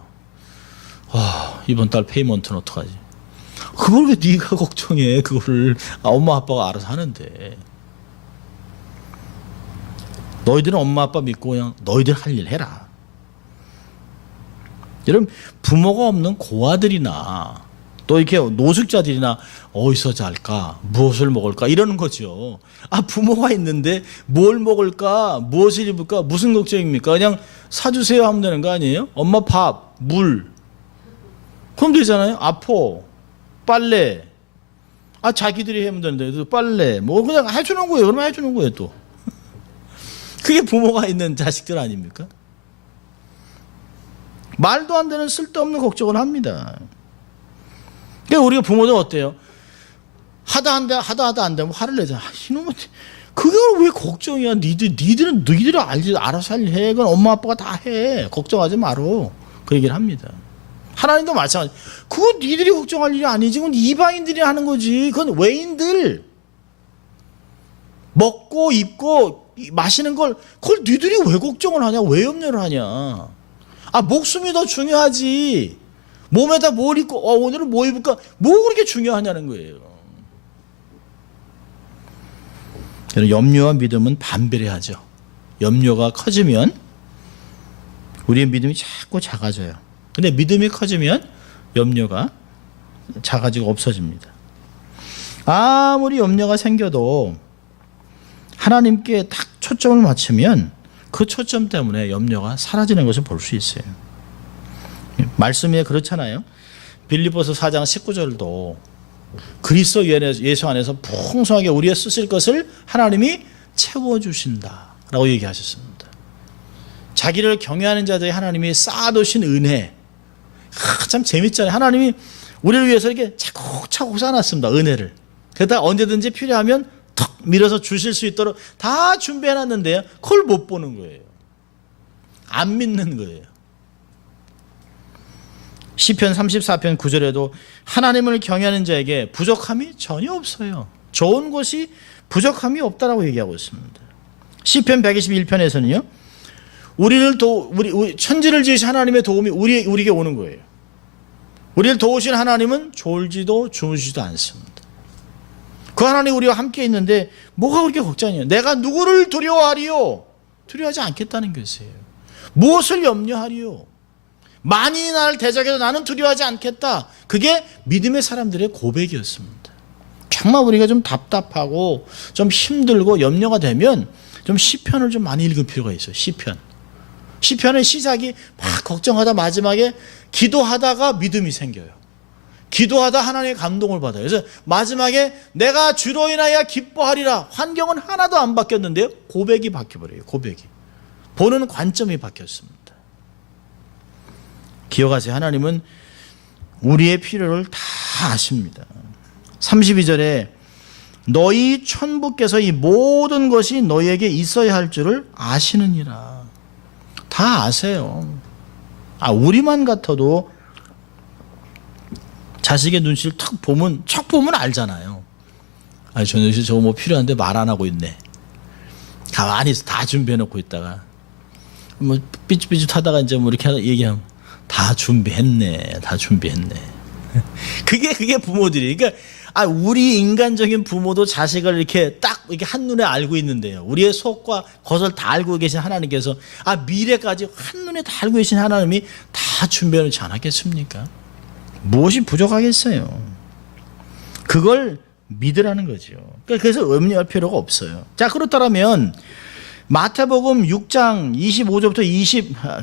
이번 달 페이먼트는 어떡하지? 그걸 왜 네가 걱정해? 그거를 엄마 아빠가 알아서 하는데. 너희들은 엄마 아빠 믿고 그냥 너희들 할 일 해라. 여러분, 부모가 없는 고아들이나 또 이렇게 노숙자들이나 어디서 잘까? 무엇을 먹을까? 이러는 거죠. 부모가 있는데 뭘 먹을까? 무엇을 입을까? 무슨 걱정입니까? 그냥 사주세요 하면 되는 거 아니에요? 엄마 밥, 물. 그럼 되잖아요. 아파, 빨래. 자기들이 하면 되는데 빨래. 그냥 해주는 거예요. 그러면 해주는 거예요 또. 그게 부모가 있는 자식들 아닙니까? 말도 안 되는 쓸데없는 걱정을 합니다. 그러니까 우리가 부모도 어때요? 하다 안 되면 화를 내잖아. 이놈은 그걸 왜 걱정이야? 니들은 알아서 해. 그건 엄마 아빠가 다 해. 걱정하지 마로. 그 얘기를 합니다. 하나님도 마찬가지. 그건 니들이 걱정할 일이 아니지. 그건 이방인들이 하는 거지. 그건 외인들. 먹고 입고 마시는 걸 그걸 니들이 왜 걱정을 하냐? 왜 염려를 하냐? 목숨이 더 중요하지. 몸에다 뭘 입고 오늘은 뭐 입을까? 뭐 그렇게 중요하냐는 거예요. 염려와 믿음은 반비례하죠. 염려가 커지면 우리의 믿음이 자꾸 작아져요. 근데 믿음이 커지면 염려가 작아지고 없어집니다. 아무리 염려가 생겨도 하나님께 딱 초점을 맞추면 그 초점 때문에 염려가 사라지는 것을 볼 수 있어요. 말씀에 그렇잖아요. 빌립보서 4장 19절도 그리스도 예수 안에서 풍성하게 우리의 쓰실 것을 하나님이 채워주신다라고 얘기하셨습니다. 자기를 경외하는 자들이 하나님이 쌓아두신 은혜. 참 재밌잖아요. 하나님이 우리를 위해서 이렇게 차곡차곡 쌓아놨습니다. 은혜를. 그러다 언제든지 필요하면 턱 밀어서 주실 수 있도록 다 준비해놨는데요. 그걸 못 보는 거예요. 안 믿는 거예요. 시편 34편 9절에도 하나님을 경외하는 자에게 부족함이 전혀 없어요. 좋은 것이 부족함이 없다라고 얘기하고 있습니다. 시편 121편에서는요. 우리 천지를 지으신 하나님의 도움이 우리에게 오는 거예요. 우리를 도우신 하나님은 졸지도 주무시지도 않습니다. 그 하나님 우리와 함께 있는데 뭐가 그렇게 걱정이에요? 내가 누구를 두려워하리요? 두려워하지 않겠다는 것이에요. 무엇을 염려하리요? 만인이 나를 대적해도 나는 두려워하지 않겠다. 그게 믿음의 사람들의 고백이었습니다. 정말 우리가 좀 답답하고 좀 힘들고 염려가 되면 좀 시편을 좀 많이 읽을 필요가 있어요. 시편의 시작이 막 걱정하다 마지막에 기도하다가 믿음이 생겨요. 기도하다 하나님의 감동을 받아요. 그래서 마지막에 내가 주로 인하여 기뻐하리라. 환경은 하나도 안 바뀌었는데요. 고백이 바뀌어버려요. 고백이. 보는 관점이 바뀌었습니다. 기억하세요. 하나님은 우리의 필요를 다 아십니다. 32절에 너희 천부께서 이 모든 것이 너희에게 있어야 할 줄을 아시느니라. 다 아세요. 우리만 같아도 자식의 눈치를 척 보면 알잖아요. 저녁에 저거 뭐 필요한데 말 안 하고 있네. 가만히 다 준비해놓고 있다가 뭐 삐죽삐죽 하다가 이제 뭐 이렇게 얘기하면 다 준비했네. 그게 부모들이. 그러니까 우리 인간적인 부모도 자식을 이렇게 딱 이렇게 한눈에 알고 있는데요. 우리의 속과 겉을 다 알고 계신 하나님께서 미래까지 한눈에 다 알고 계신 하나님이 다 준비해 놓지 않았겠습니까? 무엇이 부족하겠어요? 그걸 믿으라는 거죠. 그래서 염려할 필요가 없어요. 자, 그렇다면 마태복음 6장 25절부터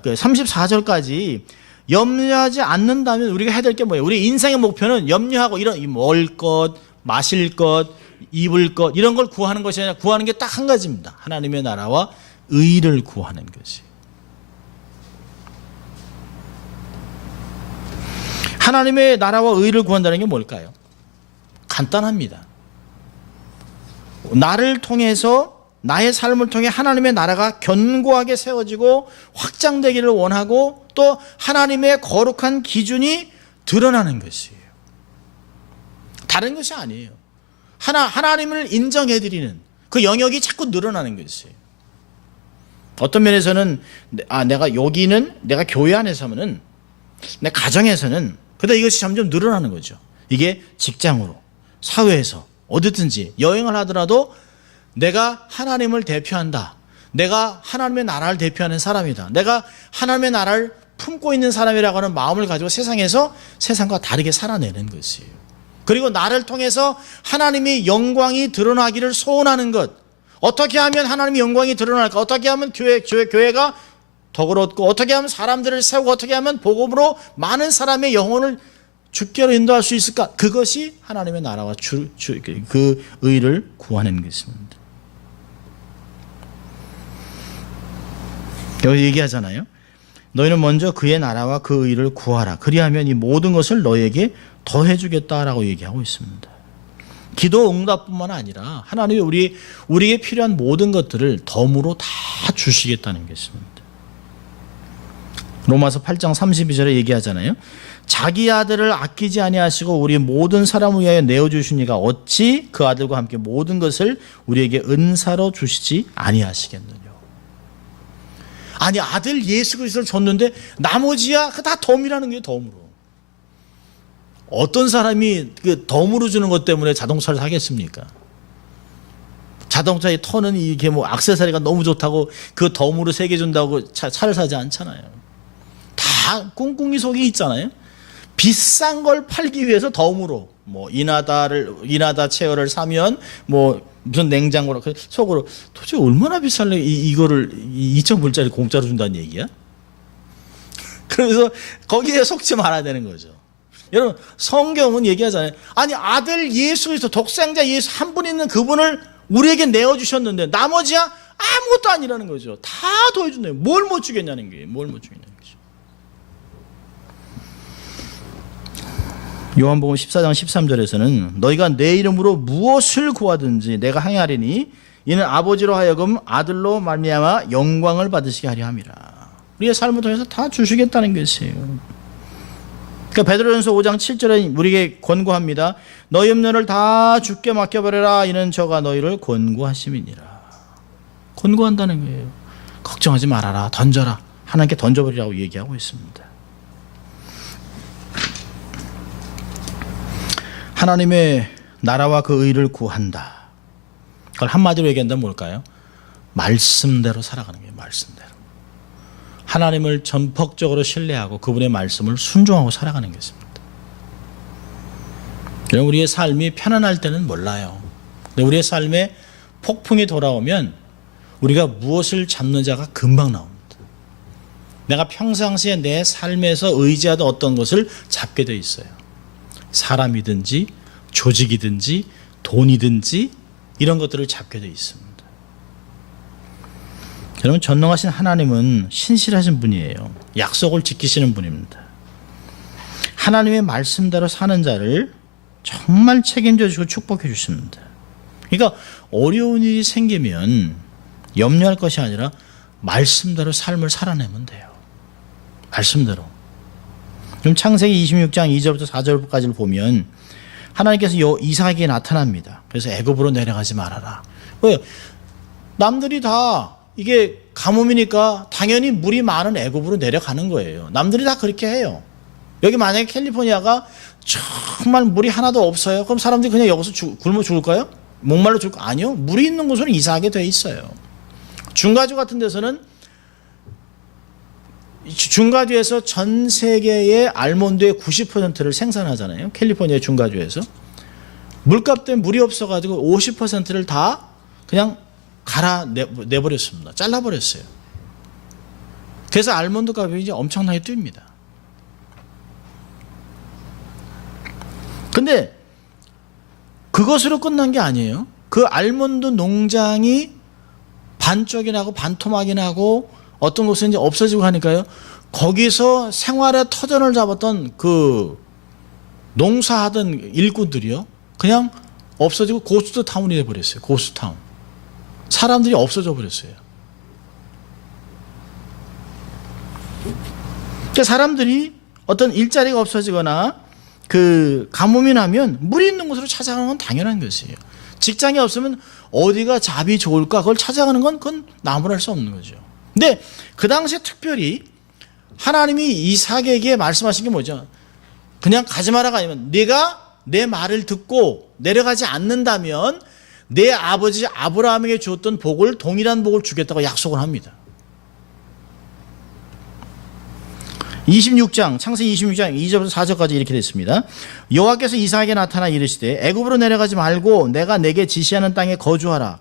34절까지 염려하지 않는다면 우리가 해야 될 게 뭐예요? 우리 인생의 목표는 염려하고 이런 먹을 것, 마실 것, 입을 것 이런 걸 구하는 것이 아니라 구하는 게 딱 한 가지입니다. 하나님의 나라와 의를 구하는 것이. 하나님의 나라와 의를 구한다는 게 뭘까요? 간단합니다. 나를 통해서 나의 삶을 통해 하나님의 나라가 견고하게 세워지고 확장되기를 원하고 또 하나님의 거룩한 기준이 드러나는 것이에요. 다른 것이 아니에요. 하나님을 인정해드리는 그 영역이 자꾸 늘어나는 것이에요. 어떤 면에서는 내가 교회 안에서는 내 가정에서는 그러다 이것이 점점 늘어나는 거죠. 이게 직장으로 사회에서 어디든지 여행을 하더라도 내가 하나님을 대표한다. 내가 하나님의 나라를 대표하는 사람이다. 내가 하나님의 나라를 품고 있는 사람이라고 하는 마음을 가지고 세상에서 세상과 다르게 살아내는 것이에요. 그리고 나를 통해서 하나님의 영광이 드러나기를 소원하는 것. 어떻게 하면 하나님의 영광이 드러날까? 어떻게 하면 교회가 덕을 얻고 어떻게 하면 사람들을 세우고 어떻게 하면 복음으로 많은 사람의 영혼을 주께로 인도할 수 있을까? 그것이 하나님의 나라와 그 의를 구하는 것입니다. 여기 얘기하잖아요. 너희는 먼저 그의 나라와 그 의를 구하라. 그리하면 이 모든 것을 너희에게 더해주겠다라고 얘기하고 있습니다. 기도 응답뿐만 아니라 하나님이 우리에게 필요한 모든 것들을 덤으로 다 주시겠다는 것입니다. 로마서 8장 32절에 얘기하잖아요. 자기 아들을 아끼지 아니하시고 우리 모든 사람을 위하여 내어주시니가 어찌 그 아들과 함께 모든 것을 우리에게 은사로 주시지 아니하시겠느냐. 아니, 아들 예수 그리스도를 줬는데 나머지야 다 덤이라는 게 덤으로. 어떤 사람이 그 덤으로 주는 것 때문에 자동차를 사겠습니까? 자동차의 터는 이게 뭐 액세서리가 너무 좋다고 그 덤으로 3개 준다고 차를 사지 않잖아요. 다 꿍꿍이 속에 있잖아요. 비싼 걸 팔기 위해서 덤으로 뭐 이나다 체어를 사면 뭐 무슨 냉장고로 속으로 도대체 얼마나 비쌀래 이거를 2,000불짜리 공짜로 준다는 얘기야? 그러면서 거기에 속지 말아야 되는 거죠. 여러분, 성경은 얘기하잖아요. 아니, 아들 예수 그리스도 독생자 예수 한 분 있는 그분을 우리에게 내어주셨는데 나머지야 아무것도 아니라는 거죠. 다 더해준대요. 뭘 못 주겠냐는 거예요. 뭘 못 주겠냐는 거죠. 요한복음 14장 13절에서는 너희가 내 이름으로 무엇을 구하든지 내가 행하리니 이는 아버지로 하여금 아들로 말미암아 영광을 받으시게 하려 함이라. 우리의 삶을 통해서 다 주시겠다는 것이에요. 그러니까 베드로전서 5장 7절에 우리에게 권고합니다. 너희 염려를 다 주께 맡겨버려라. 이는 저가 너희를 권고하심이니라. 권고한다는 거예요. 걱정하지 말아라. 던져라. 하나님께 던져버리라고 얘기하고 있습니다. 하나님의 나라와 그 의를 구한다. 그걸 한마디로 얘기한다면 뭘까요? 말씀대로 살아가는 거예요. 말씀대로. 하나님을 전폭적으로 신뢰하고 그분의 말씀을 순종하고 살아가는 것입니다. 우리의 삶이 편안할 때는 몰라요. 근데 우리의 삶에 폭풍이 돌아오면 우리가 무엇을 잡는 자가 금방 나옵니다. 내가 평상시에 내 삶에서 의지하던 어떤 것을 잡게 돼 있어요. 사람이든지 조직이든지 돈이든지 이런 것들을 잡게 돼 있습니다. 여러분, 전능하신 하나님은 신실하신 분이에요. 약속을 지키시는 분입니다. 하나님의 말씀대로 사는 자를 정말 책임져 주시고 축복해 주십니다. 그러니까 어려운 일이 생기면 염려할 것이 아니라 말씀대로 삶을 살아내면 돼요. 말씀대로. 그럼 창세기 26장 2절부터 4절까지를 보면 하나님께서 이삭에게 나타납니다. 그래서 애굽으로 내려가지 말아라. 왜요? 남들이 다 이게 가뭄이니까 당연히 물이 많은 애굽으로 내려가는 거예요. 남들이 다 그렇게 해요. 여기 만약에 캘리포니아가 정말 물이 하나도 없어요. 그럼 사람들이 그냥 여기서 굶어 죽을까요? 목말라 죽을까요? 아니요. 물이 있는 곳은 이사하게 돼 있어요. 중가주 같은 데서는 중가주에서 전 세계의 알몬드의 90%를 생산하잖아요. 캘리포니아 중가주에서. 물값 때문에 물이 없어가지고 50%를 다 그냥 내버렸습니다. 잘라버렸어요. 그래서 알몬드 값이 이제 엄청나게 뜁니다. 근데 그것으로 끝난 게 아니에요. 그 알몬드 농장이 반쪽이 나고 반토막이 나고 어떤 곳은 이제 없어지고 하니까요. 거기서 생활의 터전을 잡았던 그 농사하던 일꾼들이요. 그냥 없어지고 고스트 타운이 돼버렸어요. 고스트 타운. 사람들이 없어져 버렸어요. 그러니까 사람들이 어떤 일자리가 없어지거나 그 가뭄이 나면 물이 있는 곳으로 찾아가는 건 당연한 것이에요. 직장이 없으면 어디가 잡이 좋을까 그걸 찾아가는 건 그건 나무랄 수 없는 거죠. 근데 그 당시에 특별히 하나님이 이삭에게 말씀하신 게 뭐죠? 그냥 가지 마라가 아니면 네가 내 말을 듣고 내려가지 않는다면 내 아버지 아브라함에게 주었던 복을 동일한 복을 주겠다고 약속을 합니다. 26장 창세기 26장 2절부터 4절까지 이렇게 됐습니다. 여호와께서 이삭에게 나타나 이르시되 애굽으로 내려가지 말고 내가 내게 지시하는 땅에 거주하라.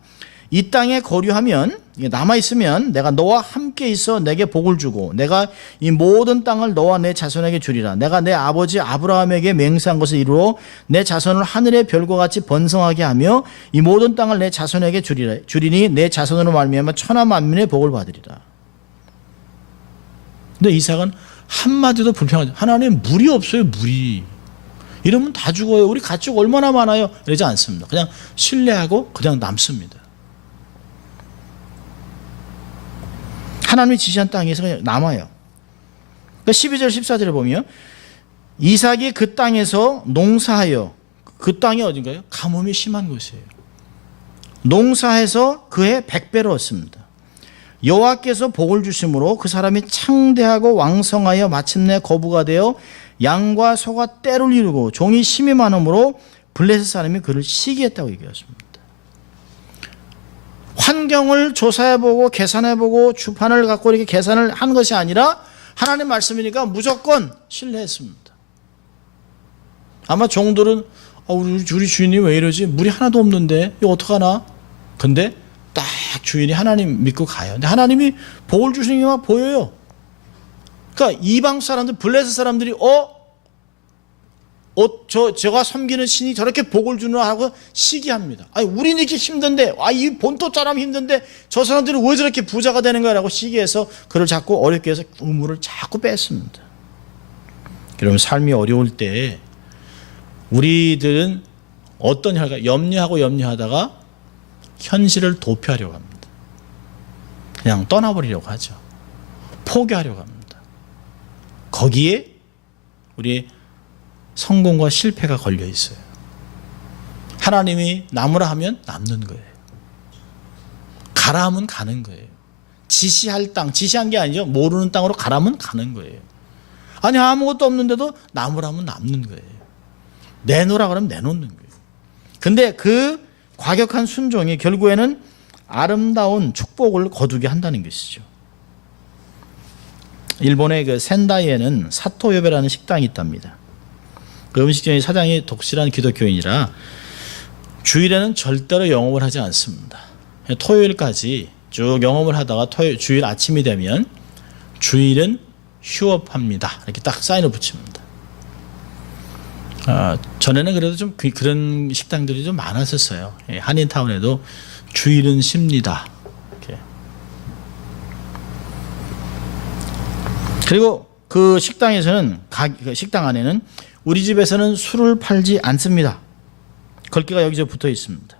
이 땅에 거류하면 남아있으면 내가 너와 함께 있어 내게 복을 주고 내가 이 모든 땅을 너와 내 자손에게 주리라. 내가 내 아버지 아브라함에게 맹세한 것을 이루어 내 자손을 하늘의 별과 같이 번성하게 하며 이 모든 땅을 내 자손에게 주리니 내 자손으로 말미암아 천하 만민의 복을 받으리라. 근데 이삭은 한마디도 불평하지. 하나님 물이 없어요. 물이. 이러면 다 죽어요. 우리 가족 얼마나 많아요. 이러지 않습니다. 그냥 신뢰하고 그냥 남습니다. 하나님이 지시한 땅에서 그냥 남아요. 그러니까 12절 14절에 보면 이삭이 그 땅에서 농사하여, 그 땅이 어딘가요? 가뭄이 심한 곳이에요. 농사해서 그의 100배를 얻습니다. 여호와께서 복을 주심으로 그 사람이 창대하고 왕성하여 마침내 거부가 되어 양과 소가 떼를 이루고 종이 심이 많음으로 블레셋 사람이 그를 시기했다고 얘기했습니다. 환경을 조사해보고 계산해보고 주판을 갖고 이렇게 계산을 한 것이 아니라 하나님 말씀이니까 무조건 신뢰했습니다. 아마 종들은 우리 주인이 왜 이러지? 물이 하나도 없는데 이거 어떡하나? 근데 딱 주인이 하나님 믿고 가요. 근데 하나님이 복을 주시는 게 막 보여요. 그러니까 이방 사람들, 블레셋 사람들이 제가 섬기는 신이 저렇게 복을 주나 하고 시기합니다. 아니, 우리는 이렇게 힘든데, 이 본토처럼 힘든데 저 사람들은 왜 저렇게 부자가 되는 거야? 라고 시기해서 그를 자꾸 어렵게 해서 우물을 자꾸 뺐습니다. 여러분, 삶이 어려울 때 우리들은 어떤 염려하다가 현실을 도피하려고 합니다. 그냥 떠나버리려고 하죠. 포기하려고 합니다. 거기에 우리의 성공과 실패가 걸려 있어요. 하나님이 남으라 하면 남는 거예요. 가라 하면 가는 거예요. 지시할 땅, 지시한 게 아니죠. 모르는 땅으로 가라면 가는 거예요. 아니, 아무것도 없는데도 남으라 하면 남는 거예요. 내놓으라 그러면 내놓는 거예요. 근데 그 과격한 순종이 결국에는 아름다운 축복을 거두게 한다는 것이죠. 일본의 그 센다이에는 사토요베라는 식당이 있답니다. 그 음식점의 사장이 독실한 기독교인이라 주일에는 절대로 영업을 하지 않습니다. 토요일까지 쭉 영업을 하다가 주일 아침이 되면 주일은 휴업합니다. 이렇게 딱 사인을 붙입니다. 전에는 그래도 좀 그런 식당들이 좀 많았었어요. 한인타운에도 주일은 쉽니다. 이렇게. 그리고 그 식당에서는, 식당 안에는 우리 집에서는 술을 팔지 않습니다. 걸개가 여기저기 붙어 있습니다.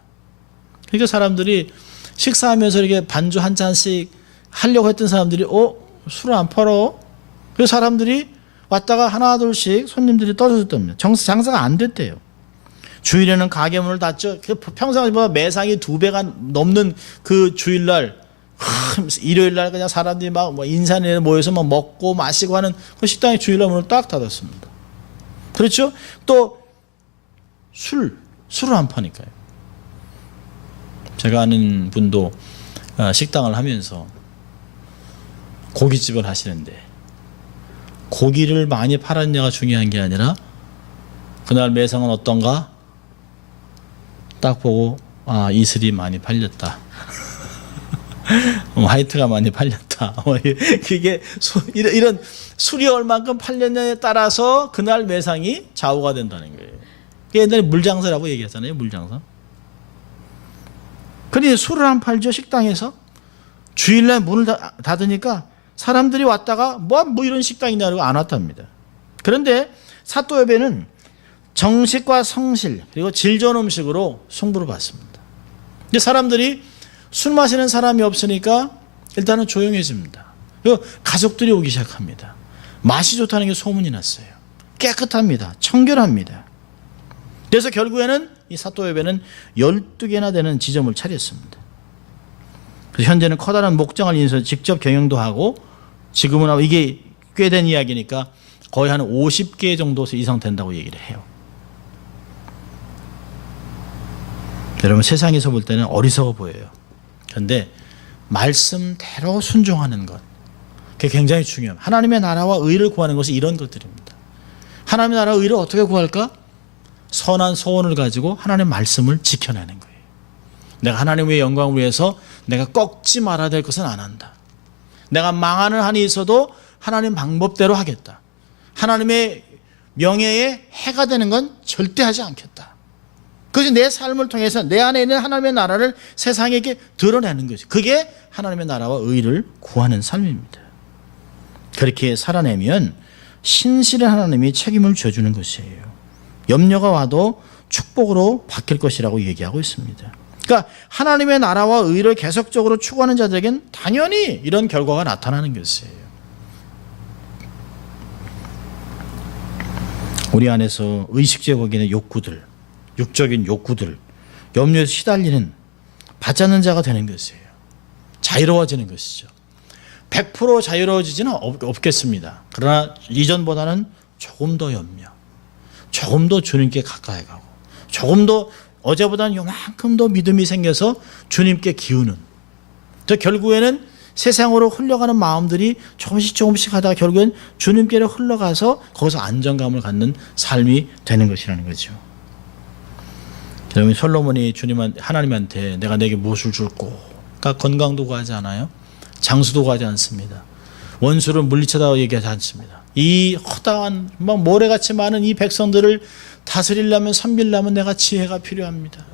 그러니까 사람들이 식사하면서 이렇게 반주 한 잔씩 하려고 했던 사람들이 술을 안 팔어? 그래서 사람들이 왔다가 하나 둘씩 손님들이 떠들었답니다. 장사가 안 됐대요. 주일에는 가게 문을 닫죠. 평상시보다 매상이 2배가 넘는 그 주일날, 일요일날 그냥 사람들이 막 인산에 모여서 막 먹고 마시고 하는 그 식당의 주일날 문을 딱 닫았습니다. 그렇죠? 또 술을 안 파니까요. 제가 아는 분도 식당을 하면서 고깃집을 하시는데 고기를 많이 팔았냐가 중요한 게 아니라 그날 매상은 어떤가? 딱 보고 이슬이 많이 팔렸다. 화이트가 많이 팔렸다. 그게 이런 술이 얼만큼 팔렸냐에 따라서 그날 매상이 좌우가 된다는 거예요. 그게 옛날에 물장사라고 얘기했잖아요. 물장사. 그런데 술을 안 팔죠, 식당에서. 주일날 문을 닫으니까 사람들이 왔다가 뭐 이런 식당이냐 고 안 왔답니다. 그런데 사토요베는 정식과 성실 그리고 질 좋은 음식으로 승부를 받습니다. 근데 사람들이 술 마시는 사람이 없으니까 일단은 조용해집니다. 그리고 가족들이 오기 시작합니다. 맛이 좋다는 게 소문이 났어요. 깨끗합니다. 청결합니다. 그래서 결국에는 이 사토요베는 12개나 되는 지점을 차렸습니다. 그래서 현재는 커다란 목장을 인수해서 직접 경영도 하고 지금은 이게 꽤 된 이야기니까 거의 한 50개 정도 이상 된다고 얘기를 해요. 여러분, 세상에서 볼 때는 어리석어 보여요. 그런데 말씀대로 순종하는 것, 그게 굉장히 중요합니다. 하나님의 나라와 의를 구하는 것이 이런 것들입니다. 하나님의 나라와 의를 어떻게 구할까? 선한 소원을 가지고 하나님의 말씀을 지켜내는 거예요. 내가 하나님의 영광을 위해서 내가 꺾지 말아야 될 것은 안 한다. 내가 망하는 한이 있어도 하나님 방법대로 하겠다. 하나님의 명예에 해가 되는 건 절대 하지 않겠다. 그것이 내 삶을 통해서 내 안에 있는 하나님의 나라를 세상에게 드러내는 거죠. 그게 하나님의 나라와 의를 구하는 삶입니다. 그렇게 살아내면 신실한 하나님이 책임을 져주는 것이에요. 염려가 와도 축복으로 바뀔 것이라고 얘기하고 있습니다. 그러니까 하나님의 나라와 의를 계속적으로 추구하는 자들에겐 당연히 이런 결과가 나타나는 것이에요. 우리 안에서 의식적인 욕구들, 육적인 욕구들, 염려에서 시달리는 받지 않는 자가 되는 것이에요. 자유로워지는 것이죠. 100% 자유로워지지는 없겠습니다. 그러나 이전보다는 조금 더 염려, 조금 더 주님께 가까이 가고, 조금 더 어제보다는 요만큼 더 믿음이 생겨서 주님께 기우는, 결국에는 세상으로 흘러가는 마음들이 조금씩 하다가 결국엔 주님께로 흘러가서 거기서 안정감을 갖는 삶이 되는 것이라는 거죠. 여러분, 솔로몬이 하나님한테 내가 내게 무엇을 줄꼬? 그러니까 건강도 구하지 않아요. 장수도 구하지 않습니다. 원수를 물리쳐다 얘기하지 않습니다. 이 허다한 모래같이 많은 이 백성들을 다스리려면, 섬기려면 내가 지혜가 필요합니다.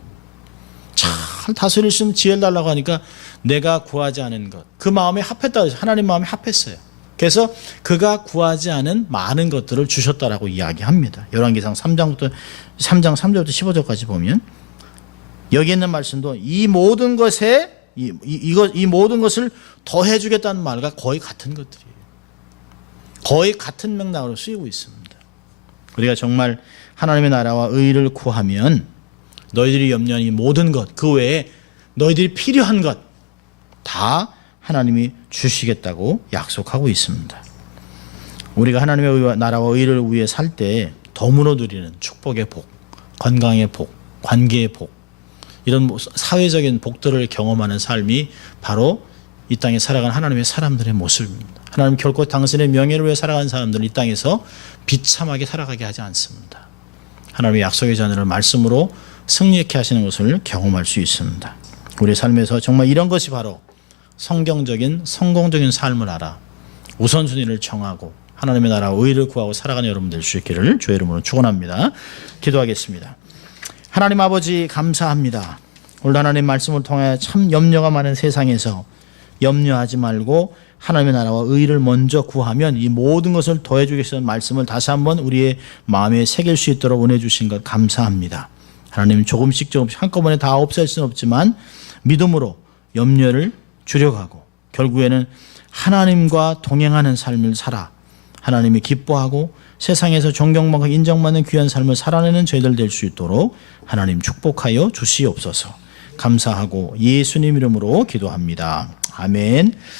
잘 다스릴 수 있는 지혜를 달라고 하니까 내가 구하지 않은 것, 그 마음에 합했다. 하나님 마음에 합했어요. 그래서 그가 구하지 않은 많은 것들을 주셨다라고 이야기합니다. 열왕기상 3장 3절부터 15절까지 보면 여기 있는 말씀도 이 모든 것에 이 모든 것을 더해 주겠다는 말과 거의 같은 것들이에요. 거의 같은 맥락으로 쓰이고 있습니다. 우리가 정말 하나님의 나라와 의를 구하면 너희들이 염려하는 이 모든 것, 그 외에 너희들이 필요한 것 다 하나님이 주시겠다고 약속하고 있습니다. 우리가 하나님의 나라와 의를 위해 살 때 덤으로 누리는 축복의 복, 건강의 복, 관계의 복, 이런 사회적인 복들을 경험하는 삶이 바로 이 땅에 살아가는 하나님의 사람들의 모습입니다. 하나님 결코 당신의 명예를 위해 살아가는 사람들은 이 땅에서 비참하게 살아가게 하지 않습니다. 하나님의 약속의 자녀를 말씀으로 승리케 하시는 것을 경험할 수 있습니다. 우리 삶에서 정말 이런 것이 바로 성경적인 성공적인 삶을 알아 우선순위를 정하고 하나님의 나라와 의를 구하고 살아가는 여러분 될 수 있기를 주의 이름으로 축원합니다. 기도하겠습니다. 하나님 아버지 감사합니다. 오늘 하나님 말씀을 통해 참 염려가 많은 세상에서 염려하지 말고 하나님의 나라와 의를 먼저 구하면 이 모든 것을 더해 주겠다는 말씀을 다시 한번 우리의 마음에 새길 수 있도록 은혜 주신 것 감사합니다. 하나님 조금씩 한꺼번에 다 없앨 수는 없지만 믿음으로 염려를 줄여가고 결국에는 하나님과 동행하는 삶을 살아 하나님이 기뻐하고 세상에서 존경받고 인정받는 귀한 삶을 살아내는 저희들 될 수 있도록 하나님 축복하여 주시옵소서. 감사하고 예수님 이름으로 기도합니다. 아멘.